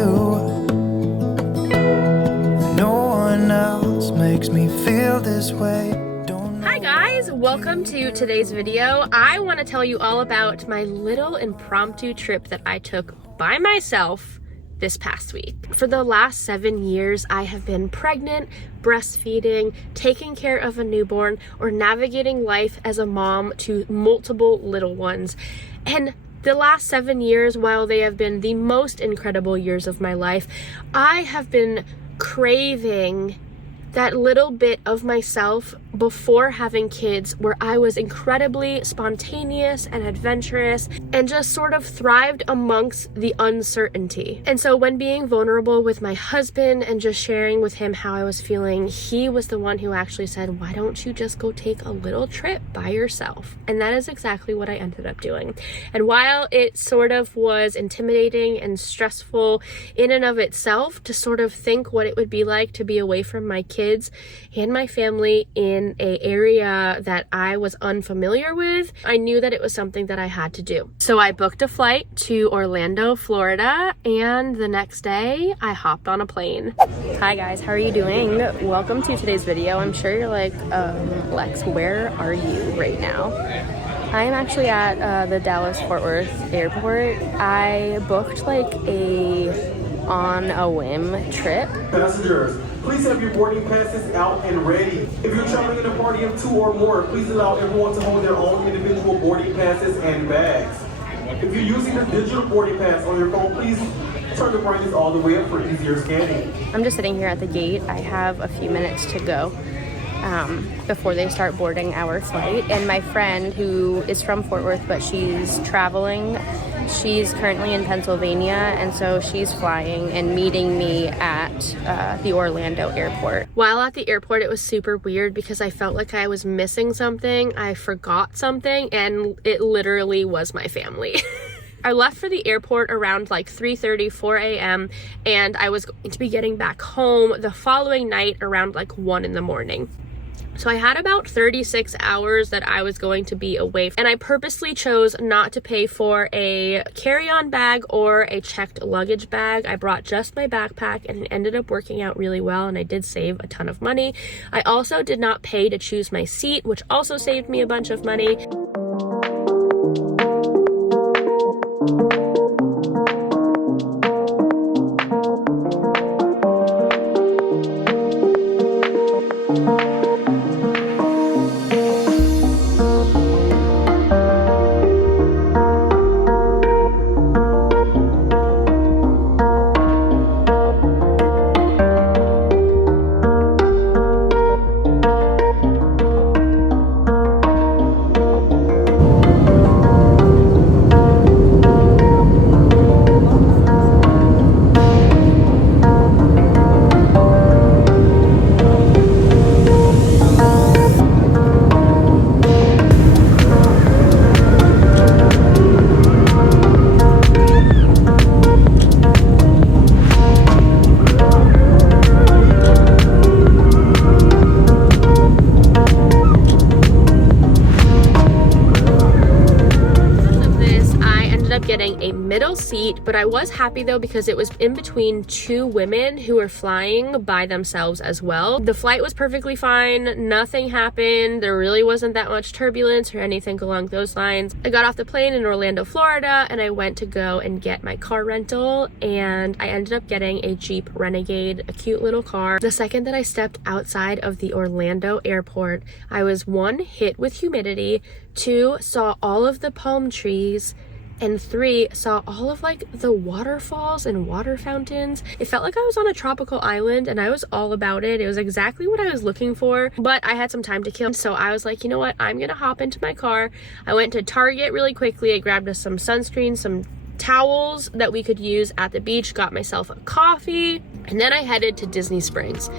you. No one else makes me feel this way. Hi guys, welcome to today's video. I want to tell you all about my little impromptu trip that I took by myself this past week. For the last 7 years, I have been pregnant, breastfeeding, taking care of a newborn, or navigating life as a mom to multiple little ones. And the last 7 years, while they have been the most incredible years of my life, I have been craving that little bit of myself before having kids, where I was incredibly spontaneous and adventurous and just sort of thrived amongst the uncertainty. And so when being vulnerable with my husband and just sharing with him how I was feeling, he was the one who actually said, why don't you just go take a little trip by yourself? And that is exactly what I ended up doing. And while it sort of was intimidating and stressful in and of itself to sort of think what it would be like to be away from my kids and my family in an area that I was unfamiliar with, I knew that it was something that I had to do. So I booked a flight to Orlando, Florida, and the next day I hopped on a plane. Hi guys, how are you doing? Welcome to today's video. I'm sure you're like, Lex, where are you right now? I'm actually at the Dallas-Fort Worth airport. I booked like on a whim trip. Passengers, please have your boarding passes out and ready. If you're traveling in a party of 2 or more, please allow everyone to hold their own individual boarding passes and bags. If you're using the digital boarding pass on your phone, please turn the brightness all the way up for easier scanning. I'm just sitting here at the gate. I have a few minutes to go before they start boarding our flight. And my friend, who is from Fort Worth, but she's traveling, she's currently in Pennsylvania, and so she's flying and meeting me at the Orlando airport. While at the airport, it was super weird because I felt like I was missing something. I forgot something, and it literally was my family. I left for the airport around like 3:30, 4 a.m. and I was going to be getting back home the following night around like 1 in the morning. So I had about 36 hours that I was going to be away, and I purposely chose not to pay for a carry-on bag or a checked luggage bag. I brought just my backpack, and it ended up working out really well, and I did save a ton of money. I also did not pay to choose my seat, which also saved me a bunch of money. Getting a middle seat, but I was happy though because it was in between 2 women who were flying by themselves as well. The flight was perfectly fine, nothing happened, there really wasn't that much turbulence or anything along those lines. I got off the plane in Orlando, Florida, and I went to go and get my car rental, and I ended up getting a Jeep Renegade, a cute little car. The second that I stepped outside of the Orlando airport, I was 1, hit with humidity, 2, saw all of the palm trees, and 3, saw all of like the waterfalls and water fountains. It felt like I was on a tropical island, and I was all about it. It was exactly what I was looking for, but I had some time to kill. So I was like, you know what? I'm gonna hop into my car. I went to Target really quickly. I grabbed us some sunscreen, some towels that we could use at the beach, got myself a coffee, and then I headed to Disney Springs.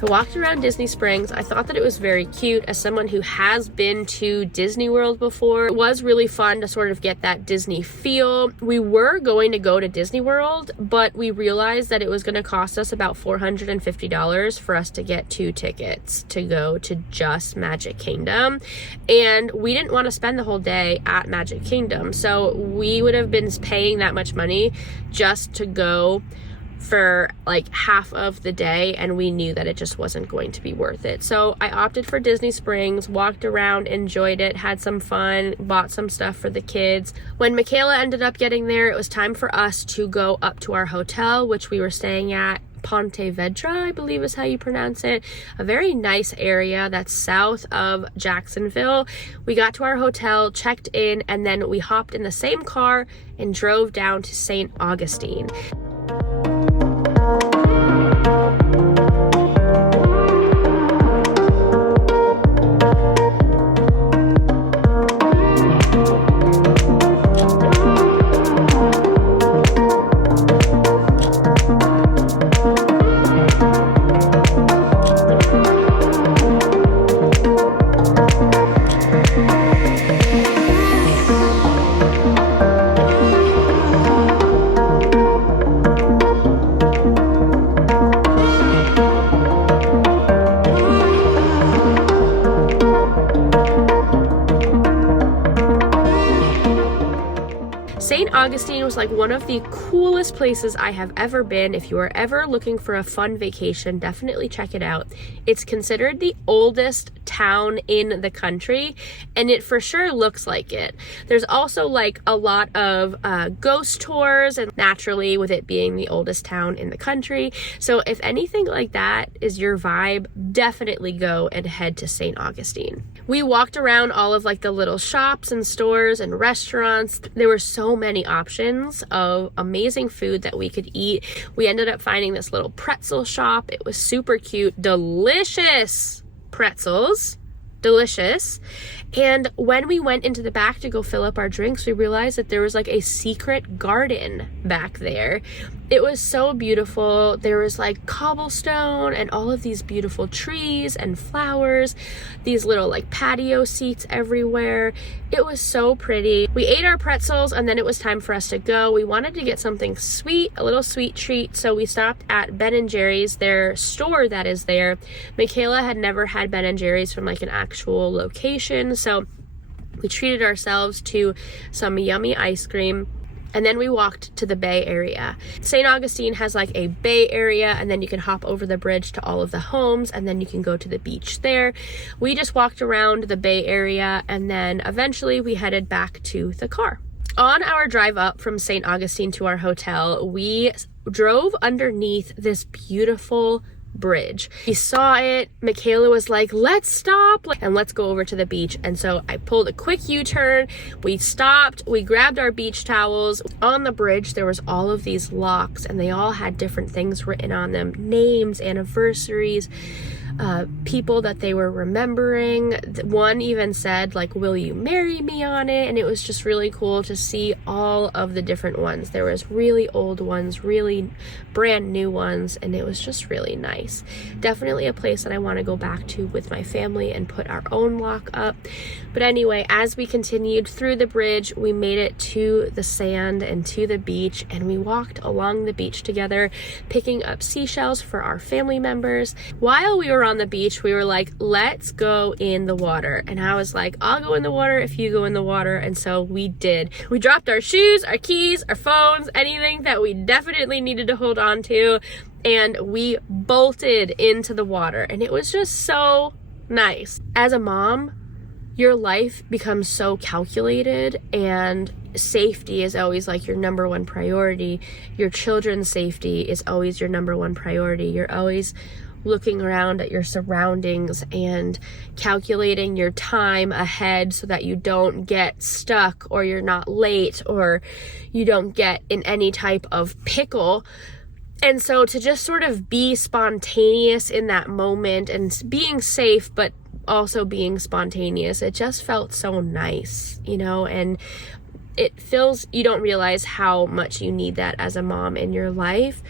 I walked around Disney Springs. I thought that it was very cute. As someone who has been to Disney World before, it was really fun to sort of get that Disney feel. We were going to go to Disney World, but we realized that it was going to cost us about $450 for us to get 2 tickets to go to just Magic Kingdom. And we didn't want to spend the whole day at Magic Kingdom. So we would have been paying that much money just to go for like half of the day, and we knew that it just wasn't going to be worth it. So I opted for Disney Springs, walked around, enjoyed it, had some fun, bought some stuff for the kids. When Michaela ended up getting there, it was time for us to go up to our hotel, which we were staying at Ponte Vedra, I believe is how you pronounce it. A very nice area that's south of Jacksonville. We got to our hotel, checked in, and then we hopped in the same car and drove down to St. Augustine. St. Augustine was like one of the coolest places I have ever been. If you are ever looking for a fun vacation, definitely check it out. It's considered the oldest town in the country, and it for sure looks like it. There's also like a lot of ghost tours, and naturally with it being the oldest town in the country. So if anything like that is your vibe, definitely go and head to St. Augustine. We walked around all of like the little shops and stores and restaurants. There were so many options of amazing food that we could eat. We ended up finding this little pretzel shop. It was super cute, delicious pretzels, delicious. And when we went into the back to go fill up our drinks, we realized that there was like a secret garden back there. It was so beautiful. There was like cobblestone and all of these beautiful trees and flowers, these little like patio seats everywhere. It was so pretty. We ate our pretzels and then it was time for us to go. We wanted to get something sweet, a little sweet treat. So we stopped at Ben & Jerry's, their store that is there. Michaela had never had Ben & Jerry's from like an actual location. So we treated ourselves to some yummy ice cream. And then we walked to the Bay Area. St. Augustine has like a Bay Area, and then you can hop over the bridge to all of the homes, and then you can go to the beach there. We just walked around the Bay Area, and then eventually we headed back to the car. On our drive up from St. Augustine to our hotel, we drove underneath this beautiful bridge. We saw it. Michaela was like, let's stop and let's go over to the beach. And so I pulled a quick U-turn. We stopped. We grabbed our beach towels. On the bridge, there was all of these locks, and they all had different things written on them, names, anniversaries, people that they were remembering. One even said like, will you marry me on it? And it was just really cool to see all of the different ones. There was really old ones, really brand new ones, and it was just really nice. Definitely a place that I want to go back to with my family and put our own lock up. But anyway, as we continued through the bridge, we made it to the sand and to the beach, and we walked along the beach together, picking up seashells for our family members. While we were on the beach, we were like, let's go in the water. And I was like, I'll go in the water if you go in the water. And so we did. We dropped our shoes, our keys, our phones, anything that we definitely needed to hold on to, and we bolted into the water. And it was just so nice. As a mom, your life becomes so calculated, and safety is always like your number one priority. Your children's safety is always your number one priority. You're always looking around at your surroundings and calculating your time ahead so that you don't get stuck, or you're not late, or you don't get in any type of pickle. And so to just sort of be spontaneous in that moment and being safe, but also being spontaneous, it just felt so nice, you know. And it feels, you don't realize how much you need that as a mom in your life.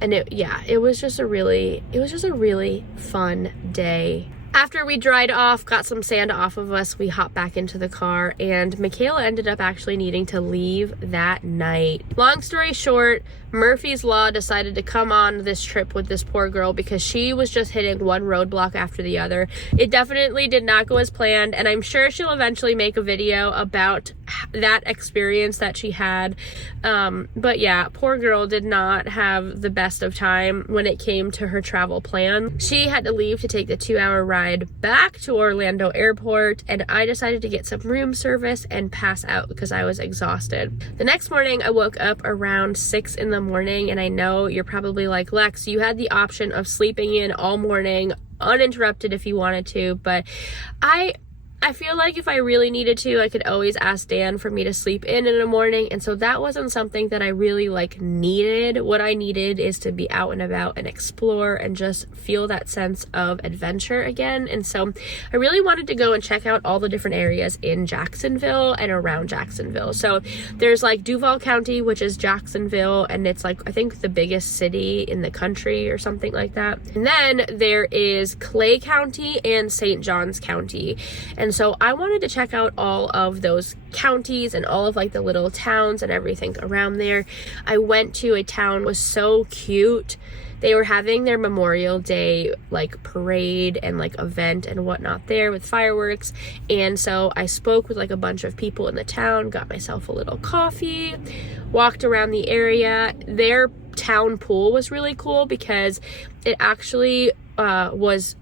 And it was just a really fun day. After we dried off, got some sand off of us, we hopped back into the car, and Michaela ended up actually needing to leave that night. Long story short, Murphy's Law decided to come on this trip with this poor girl because she was just hitting one roadblock after the other. It definitely did not go as planned, and I'm sure she'll eventually make a video about that experience that she had. But yeah, poor girl did not have the best of time when it came to her travel plan. She had to leave to take the 2-hour ride back to Orlando Airport, and I decided to get some room service and pass out because I was exhausted. The next morning, I woke up around 6 in the morning, and I know you're probably like, Lex, you had the option of sleeping in all morning uninterrupted if you wanted to, but I feel like if I really needed to, I could always ask Dan for me to sleep in the morning, and so that wasn't something that I really needed. What I needed is to be out and about and explore and just feel that sense of adventure again. And so I really wanted to go and check out all the different areas in Jacksonville and around Jacksonville. So there's Duval County, which is Jacksonville, and it's I think the biggest city in the country or something like that. And then there is Clay County and St. Johns County. And so I wanted to check out all of those counties and all of the little towns and everything around there. I went to a town, was so cute. They were having their Memorial Day parade and event and whatnot there with fireworks. And so I spoke with a bunch of people in the town, got myself a little coffee, walked around the area. Their town pool was really cool because it actually was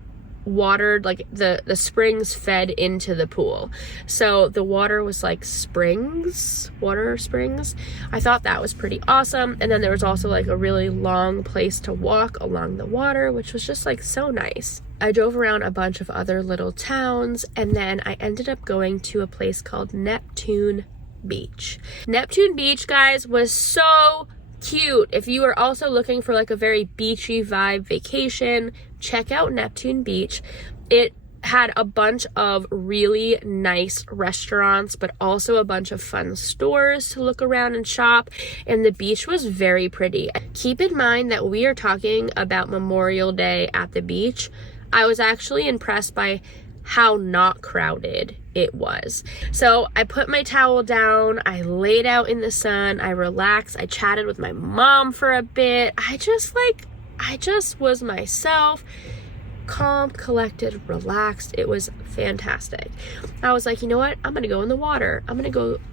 watered, the springs fed into the pool, so the water was water springs. I thought that was pretty awesome. And then there was also a really long place to walk along the water, which was just so nice. I drove around a bunch of other little towns, and then I ended up going to a place called Neptune Beach. Neptune Beach, guys, was so cute. If you are also looking for a very beachy vibe vacation, check out Neptune Beach. It had a bunch of really nice restaurants, but also a bunch of fun stores to look around and shop, and the beach was very pretty. Keep in mind that we are talking about Memorial Day at the beach. I was actually impressed by how not crowded it was. So I put my towel down, I laid out in the sun, I relaxed, I chatted with my mom for a bit. I just was myself, calm, collected, relaxed. It was fantastic. I was like, you know what? I'm gonna go in the water.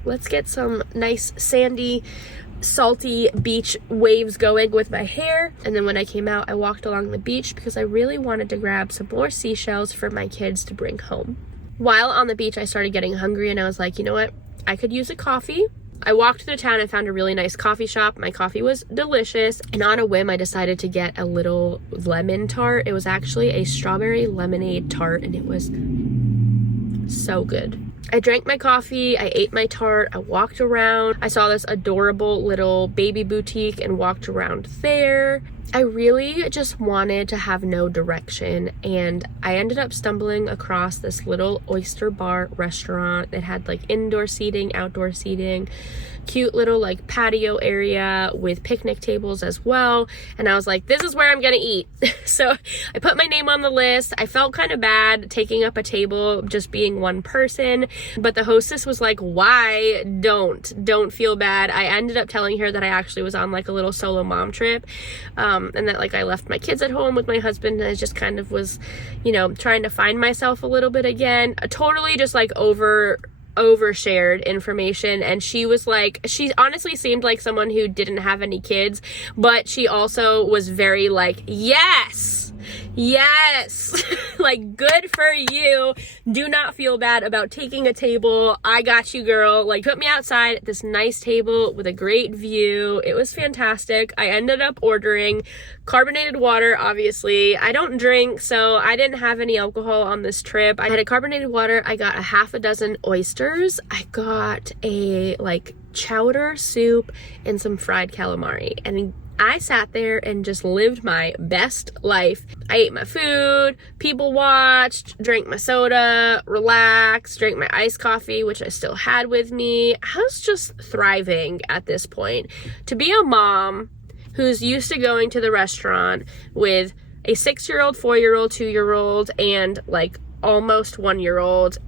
Let's get some nice sandy, salty beach waves going with my hair. And then when I came out, I walked along the beach because I really wanted to grab some more seashells for my kids to bring home. While on the beach, I started getting hungry, and I was like, you know what? I could use a coffee. I walked through town and found a really nice coffee shop. My coffee was delicious, and on a whim, I decided to get a little lemon tart. It was actually a strawberry lemonade tart, and it was so good. I drank my coffee, I ate my tart, I walked around. I saw this adorable little baby boutique and walked around there. I really just wanted to have no direction, and I ended up stumbling across this little oyster bar restaurant that had indoor seating, outdoor seating, cute little patio area with picnic tables as well. And I was like, this is where I'm gonna eat. So I put my name on the list. I felt kind of bad taking up a table, just being one person, but the hostess was like, why? Don't feel bad. I ended up telling her that I actually was on a little solo mom trip, and that I left my kids at home with my husband, and I just kind of was, trying to find myself a little bit again. Totally just overshared information. And she was she honestly seemed like someone who didn't have any kids, but she also was very yes good for you, do not feel bad about taking a table, I got you, girl. Put me outside at this nice table with a great view. It was fantastic. I ended up ordering carbonated water. Obviously I don't drink, so I didn't have any alcohol on this trip. I had a carbonated water. I got a half a dozen oysters. I got a chowder soup and some fried calamari, and I sat there and just lived my best life. I ate my food, people watched, drank my soda, relaxed, drank my iced coffee, which I still had with me. I was just thriving at this point. To be a mom who's used to going to the restaurant with a 6-year-old, 4-year-old, 2-year-old, and like almost 1-year-old.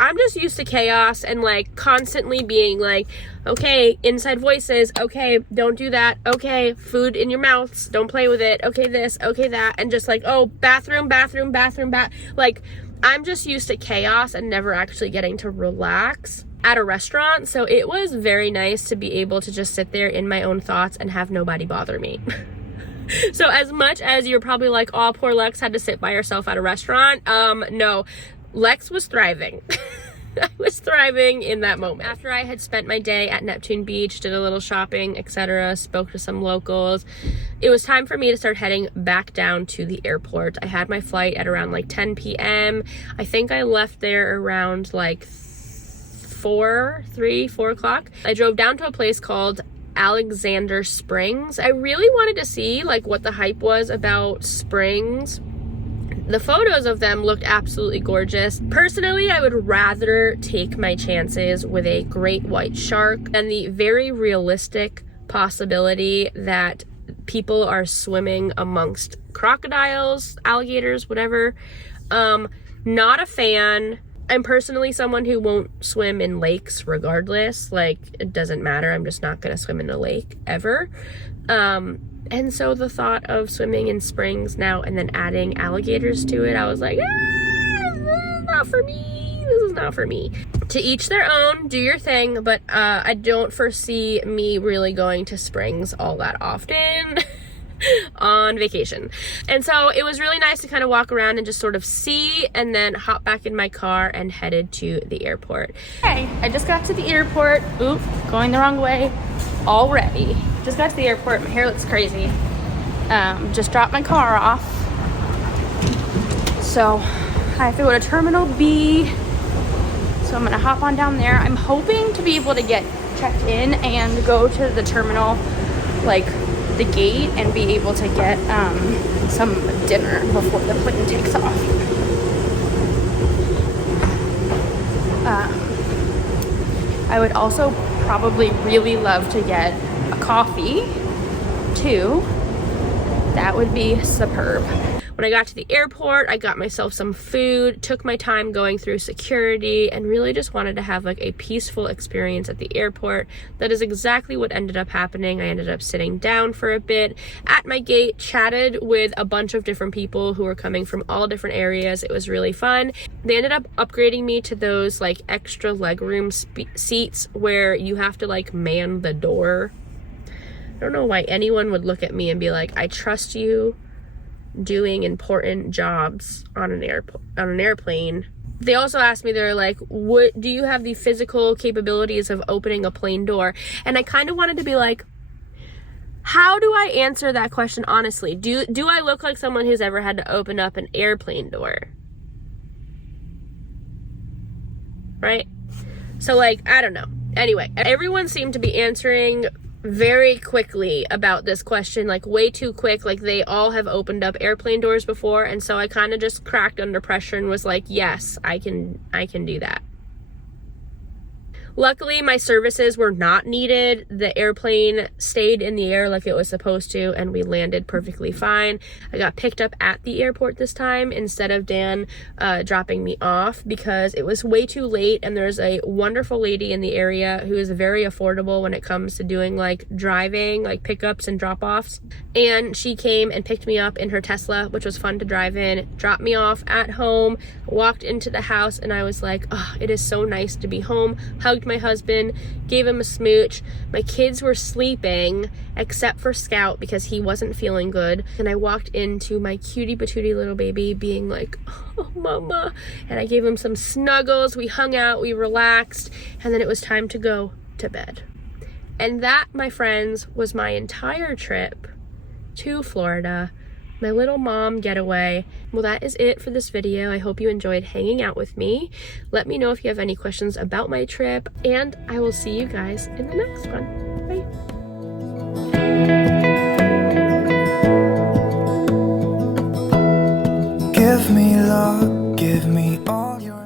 I'm just used to chaos and like constantly being like, okay, inside voices, okay, don't do that, okay, food in your mouths, don't play with it, okay, this, okay, that, and just like, oh, bathroom, like, I'm just used to chaos and never actually getting to relax at a restaurant. So it was very nice to be able to just sit there in my own thoughts and have nobody bother me. So as much as you're probably like, oh, poor Lex had to sit by herself at a restaurant, no, Lex was thriving. I was thriving in that moment. After I had spent my day at Neptune Beach, did a little shopping, etc., spoke to some locals, it was time for me to start heading back down to the airport. I had my flight at around like 10 p.m. I think I left there around like 4 o'clock. I drove down to a place called Alexander Springs. I really wanted to see like what the hype was about Springs. The photos of them looked absolutely gorgeous. Personally, I would rather take my chances with a great white shark than the very realistic possibility that people are swimming amongst crocodiles, alligators, whatever. Not a fan. I'm personally someone who won't swim in lakes regardless. Like, it doesn't matter. I'm just not going to swim in a lake ever. And so the thought of swimming in Springs now and then adding alligators to it, I was like, this is not for me. This is not for me. To each their own, do your thing, but I don't foresee me really going to Springs all that often on vacation. And so it was really nice to kind of walk around and just sort of see, and then hop back in my car and headed to the airport. Okay, I just got to the airport. Oop, going the wrong way already. Just got to the airport. My hair looks crazy. Just dropped my car off. So I have to go to Terminal B. So I'm gonna hop on down there. I'm hoping to be able to get checked in and go to the terminal, like the gate, and be able to get some dinner before the plane takes off. I would also probably really love to get a coffee too. That would be superb. When I got to the airport, I got myself some food, took my time going through security, and really just wanted to have like a peaceful experience at the airport. That is exactly what ended up happening. I ended up sitting down for a bit at my gate, chatted with a bunch of different people who were coming from all different areas. It was really fun. They ended up upgrading me to those like extra legroom seats where you have to like man the door. I don't know why anyone would look at me and be like, I trust you doing important jobs on an airplane. They also asked me, they're like, what do you have the physical capabilities of opening a plane door? And I kind of wanted to be like, how do I answer that question honestly? Do I look like someone who's ever had to open up an airplane door? Right? So like, I don't know. Anyway, everyone seemed to be answering very quickly about this question, like way too quick, like they all have opened up airplane doors before. And so I kind of just cracked under pressure and was like, yes, I can do that. Luckily, my services were not needed. The airplane stayed in the air like it was supposed to, and we landed perfectly fine. I got picked up at the airport this time instead of Dan dropping me off, because it was way too late, and there's a wonderful lady in the area who is very affordable when it comes to doing like driving, like pickups and drop-offs. And she came and picked me up in her Tesla, which was fun to drive in, dropped me off at home, walked into the house, and I was like, oh, it is so nice to be home. Hugged my husband, gave him a smooch. My kids were sleeping except for Scout because he wasn't feeling good, and I walked into my cutie patootie little baby being like, oh mama, and I gave him some snuggles. We hung out, we relaxed, and then it was time to go to bed. And that, my friends, was my entire trip to Florida, my little mom getaway. Well, that is it for this video. I hope you enjoyed hanging out with me. Let me know if you have any questions about my trip, and I will see you guys in the next one. Bye. Give me love, give me all your